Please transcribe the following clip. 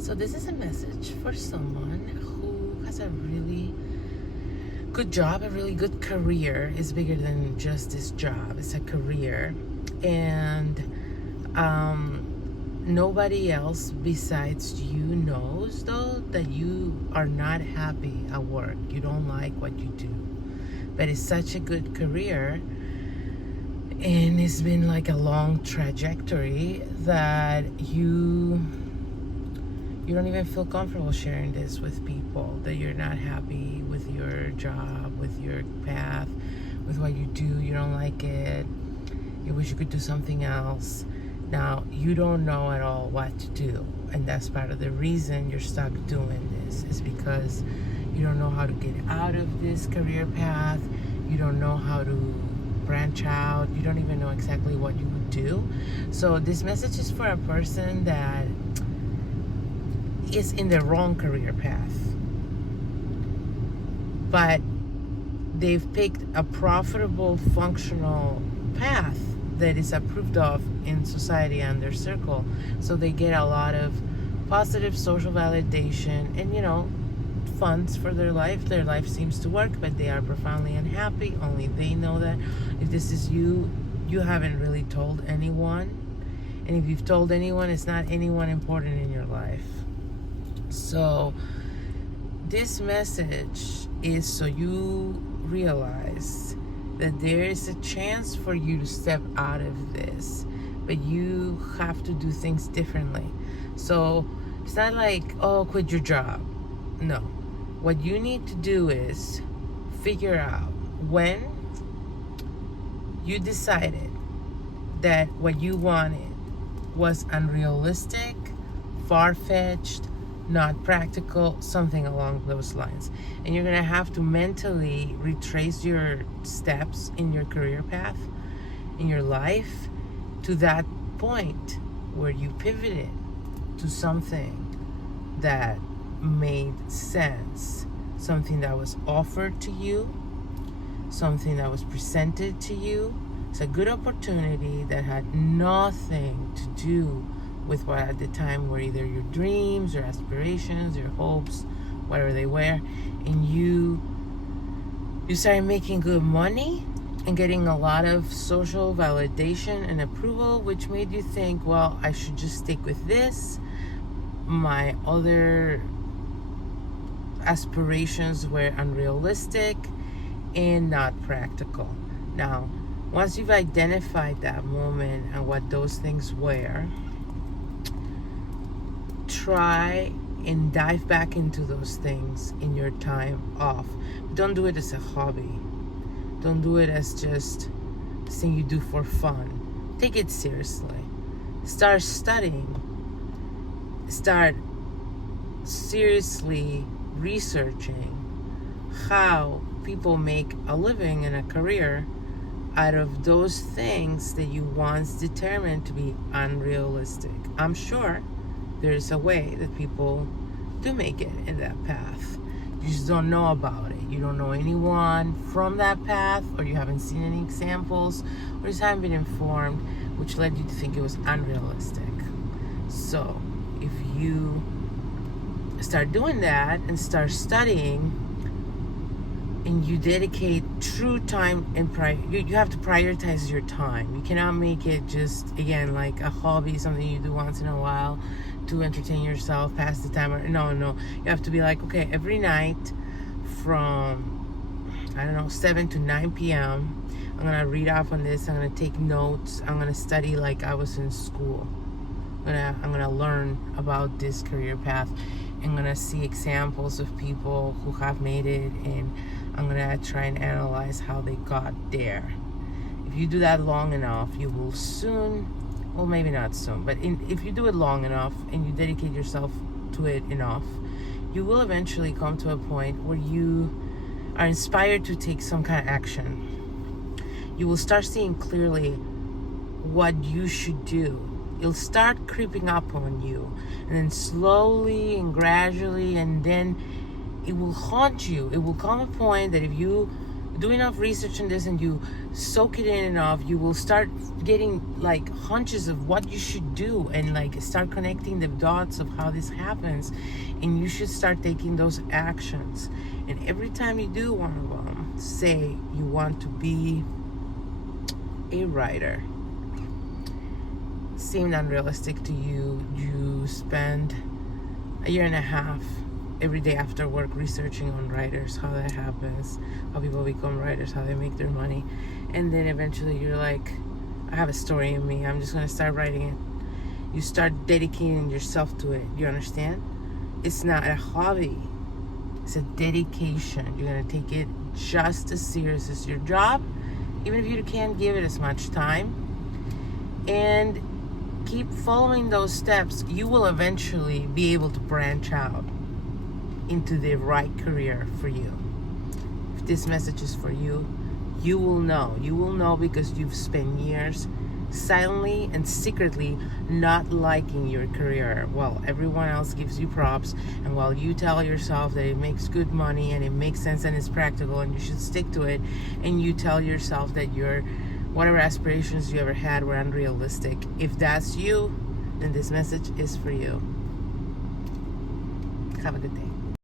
So this is a message for someone who has a really good job, a really good career. Is bigger than just this job. It's a career. And nobody else besides you knows, though, that you are not happy at work. You don't like what you do. But it's such a good career. And it's been like a long trajectory that you don't even feel comfortable sharing this with people, that you're not happy with your job, with your path, with what you do. You don't like it. You wish you could do something else. Now, you don't know at all what to do. And that's part of the reason you're stuck doing this, is because you don't know how to get out of this career path. You don't know how to branch out. You don't even know exactly what you would do. So this message is for a person that is in the wrong career path, but they've picked a profitable, functional path that is approved of in society and their circle. So they get a lot of positive social validation and, funds for their life. Their life seems to work, but they are profoundly unhappy. Only they know that. If this is you, you haven't really told anyone. And if you've told anyone, it's not anyone important in your life. So this message is so you realize that there is a chance for you to step out of this, but you have to do things differently. So it's not like, oh, quit your job. No. What you need to do is figure out when you decided that what you wanted was unrealistic, far-fetched, not practical, something along those lines. And you're gonna have to mentally retrace your steps in your career path, in your life, to that point where you pivoted to something that made sense, something that was offered to you, something that was presented to you. It's a good opportunity that had nothing to do with what at the time were either your dreams, your aspirations, your hopes, whatever they were, and you started making good money and getting a lot of social validation and approval, which made you think, well, I should just stick with this. My other aspirations were unrealistic and not practical. Now, once you've identified that moment and what those things were, try and dive back into those things in your time off. Don't do it as a hobby. Don't do it as just something you do for fun. Take it seriously. Start studying. Start seriously researching how people make a living and a career out of those things that you once determined to be unrealistic. I'm sure there's a way that people do make it in that path. You just don't know about it. You don't know anyone from that path, or you haven't seen any examples, or just haven't been informed, which led you to think it was unrealistic. So if you start doing that and start studying, and you dedicate true time and you have to prioritize your time. You cannot make it just, again, like a hobby, something you do once in a while to entertain yourself, pass the time. No. You have to be like, okay, every night from, 7 to 9 p.m., I'm going to read up on this. I'm going to take notes. I'm going to study like I was in school. I'm gonna learn about this career path. I'm gonna see examples of people who have made it, and I'm gonna try and analyze how they got there. If you do that long enough, you will soon, well, maybe not soon, but if you do it long enough and you dedicate yourself to it enough, you will eventually come to a point where you are inspired to take some kind of action. You will start seeing clearly what you should do. It'll start creeping up on you, and then slowly and gradually, and then it will haunt you. It will come a point that if you do enough research on this and you soak it in enough, you will start getting like hunches of what you should do, and like start connecting the dots of how this happens, and you should start taking those actions. And every time you do one of them, say you want to be a writer, seemed unrealistic to you, you spend a year and a half every day after work researching on writers, how that happens, how people become writers, how they make their money, and then eventually you're like, I have a story in me, I'm just going to start writing it. You start dedicating yourself to it. You understand? It's not a hobby, it's a dedication. You're going to take it just as serious as your job, even if you can't give it as much time, and keep following those steps. You will eventually be able to branch out into the right career for you. If this message is for you, you will know. You will know because you've spent years silently and secretly not liking your career while everyone else gives you props, and while you tell yourself that it makes good money and it makes sense and it's practical and you should stick to it, and you tell yourself that your whatever aspirations you ever had were unrealistic. If that's you, then this message is for you. Have a good day.